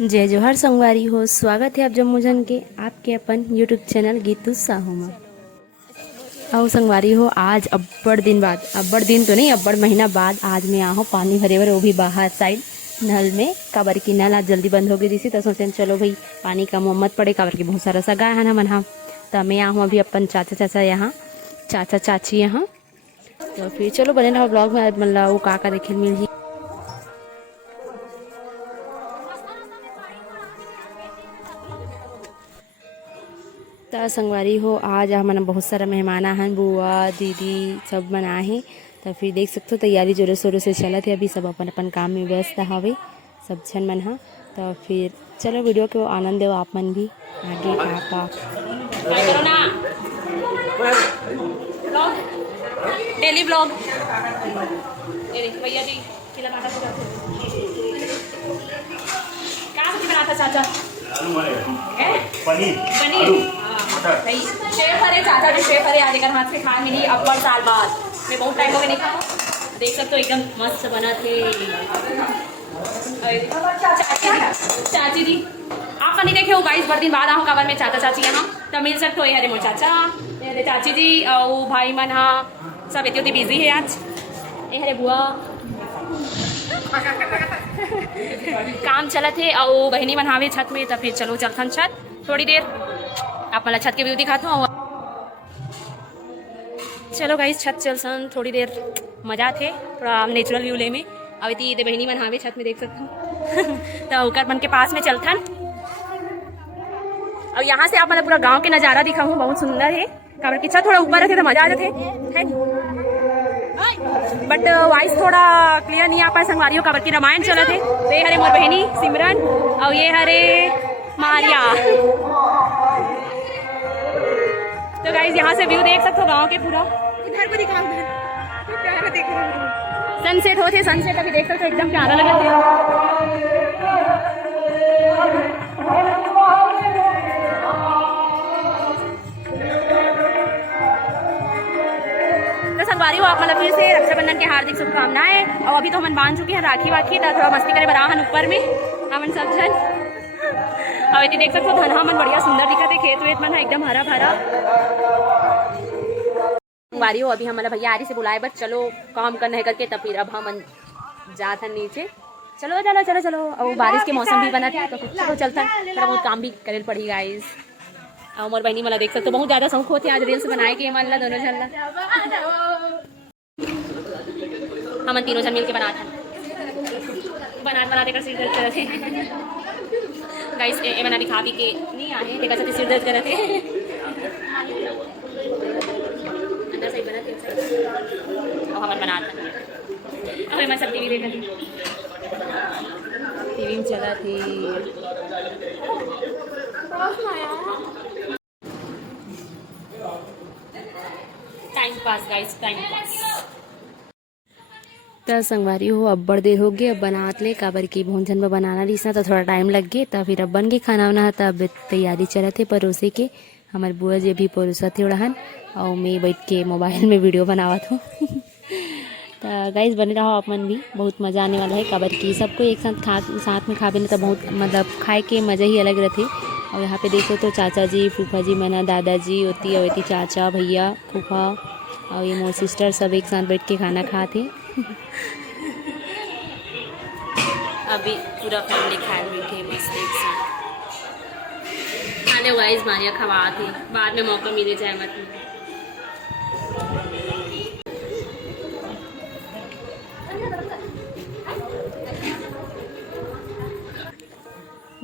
जय जोहर संगवारी हो। स्वागत है आप जम्मूजन के आपके अपन यूट्यूब चैनल गीतू साहू में। आओ संगवारी हो, आज अब्बड़ दिन बाद, अब्बड़ दिन तो नहीं अब्बड़ महीना बाद आज मैं आहो पानी भरे बर, वो भी बाहर साइड नल में। काबर की नल आज जल्दी बंद हो गई थी तो सोचे चलो भाई पानी का मोहम्मद पड़े, काबर की बहुत सारा सगा है ना मन। हाँ तो मैं आहूँ अभी अपन चाचा चाचा यहाँ, चाचा चाची यहाँ। तो फिर चलो बने रहो ब्लॉग में। मतलब वो का देखे मिल जी। तो संगवारी हो, आज हमारा बहुत सारा मेहमान हैं, बुआ दीदी सब मना है। तो फिर देख सकते हो तैयारी जोरों शोरों से चलत है। अभी सब अपन अपन काम में व्यस्त हवे सब जन मन हा। तो फिर चलो वीडियो को आनंद दो आप मन भी आगे का करो ना डेली ब्लॉग। भैया जी क्या चाचा पनीर सही शेफ हरे चाचा जो शेफ हरे आज हाथ से खाए मिली अब्बड़ साल बाद। मैं बहुत टाइम हो गया नहीं खाऊँ। देख सकते हो एकदम मस्त बना थे। चाची जी आप नहीं देखे हो गाइस, बड़े दिन बाद आओ काबर में चाचा चाची यहाँ तब मिल सकते हो। हरे मोर चाचा हरे चाची जी और भाई मन हाँ सब इतनी बिजी है आज। ए हरे बुआ काम चला थे और बहनी मनहावे छत में। तो फिर चलो चलथन छत थोड़ी देर आप मतलब छत के व्यू दिखाता हूँ। चलो गाइस छत चलसन थोड़ी देर मजा थे, थोड़ा नेचुरल व्यू ले में। अब इतनी बहनी मनहावे छत में देख सकता हूँ। तो होकर मन के पास में चलथन और यहाँ से आप मतलब पूरा गांव के नज़ारा दिखाऊँ, बहुत सुंदर है। काबर की छत थोड़ा ऊपर रखे तो मजा आ जाते, बट वॉइस थोड़ा क्लियर नहीं आ पाए संगवारियों। काबर की रामायण चला थे। तो ये हरे मोर बहनी सिमरन और ये हरे मारिया। तो गाइस यहाँ से व्यू देख सकते हो गांव के पूरा। इधर को दिखाओ, प्यारा देख रहे हो सनसेट होते। सनसेट अभी देख सकते हो एकदम प्यारा लगा थे। संगवारी हो आप मतलब फिर से रक्षाबंधन के हार्दिक शुभकामनाएं। और अभी तो हम बांध चुके हैं राखी वाखी, तो थोड़ा मस्ती करे बना हन ऊपर में हमन सब जन। और ये देख सकते हो धनहा मन बढ़िया सुंदर दिखत है, खेत वेत मन है एकदम हरा भरा। संगवारी हो अभी हम मतलब भैया आरी से बुलाए बस चलो काम करना है करके, तब फिर अब हम जात हन नीचे। चलो चलो चलो चलो। और बारिश के मौसम भी बना था तो चलो चलता थोड़ा बहुत काम भी करे पड़ी गाइस। और मोर बहनी मला देख सकते बहुत ज्यादा शौक होते आज रील्स बनाए के मन ला दोनों जन ला। हम तीनों जन मिल के बनाते कर सिर दर्द कर थे गाइस। ए मना दिखा भी के नहीं आए देखा सकते सिर दर्द कर थे। अंदर सही बना थे और हम बनाते और मैं सब टीवी देखा थी, टीवी में चला थी। Time pass guys time pass. तो संगवारी हो अब्बड़ देर हो गई अब बनात ले, काबर की भोजन में बनाना रही तो थोड़ा टाइम लग गया। तो फिर अब बन के खाना वाना तब तैयारी चला थे परोसे के। हमारे बुआ जी भी परोसा थे उड़ान और मैं बैठ के मोबाइल में वीडियो बनावत हूँ। तो गाइस बने रहो आप मन भी, बहुत मज़ा आने वाला है। काबर की सबको एक साथ में खावे तो बहुत मतलब खाए के मज़ा ही अलग रहते। और यहाँ पे देखो तो चाचा जी फूफा जी मना दादाजी होती और चाचा भैया फूफा और ये मोर सिस्टर सब एक साथ बैठ के खाना खाते। अभी पूरा फैमिली खाए बैठे बस एक साथ खाने वाइज मारिया खवा थे, बाद में मौका मिले जाए मत।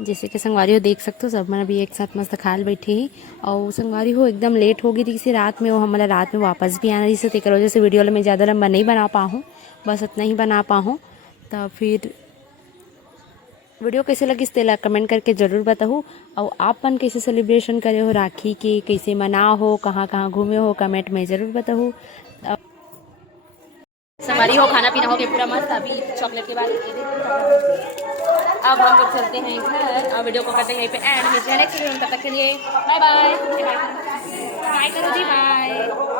जैसे कि संगवारी हो देख सकते हो सब मन अभी एक साथ मस्त खाल बैठे ही। और संगवारी हो एकदम लेट हो गई थी किसी रात में, वो हमारा रात में वापस भी आना जिससे तेकर वजह से वीडियो में ज़्यादा लंबा नहीं बना पाऊँ, बस इतना ही बना पाऊँ। तो फिर वीडियो कैसे लगी इससे कमेंट करके ज़रूर बताओ। और आप मन कैसे सेलिब्रेशन करे हो राखी के, कैसे मना हो, कहाँ कहाँ घूमे हो, कमेंट में ज़रूर बताओ। संगवारी हो खाना पीना हो गया पूरा मस्त। अभी चॉकलेट के बाद अब हम लोग चलते हैं घर और वीडियो को करते हैं यहीं पे एंड। मिलते हैं नेक्स्ट वीडियो, तब तक के लिए बाय बाय। बाय करो जी, बाय।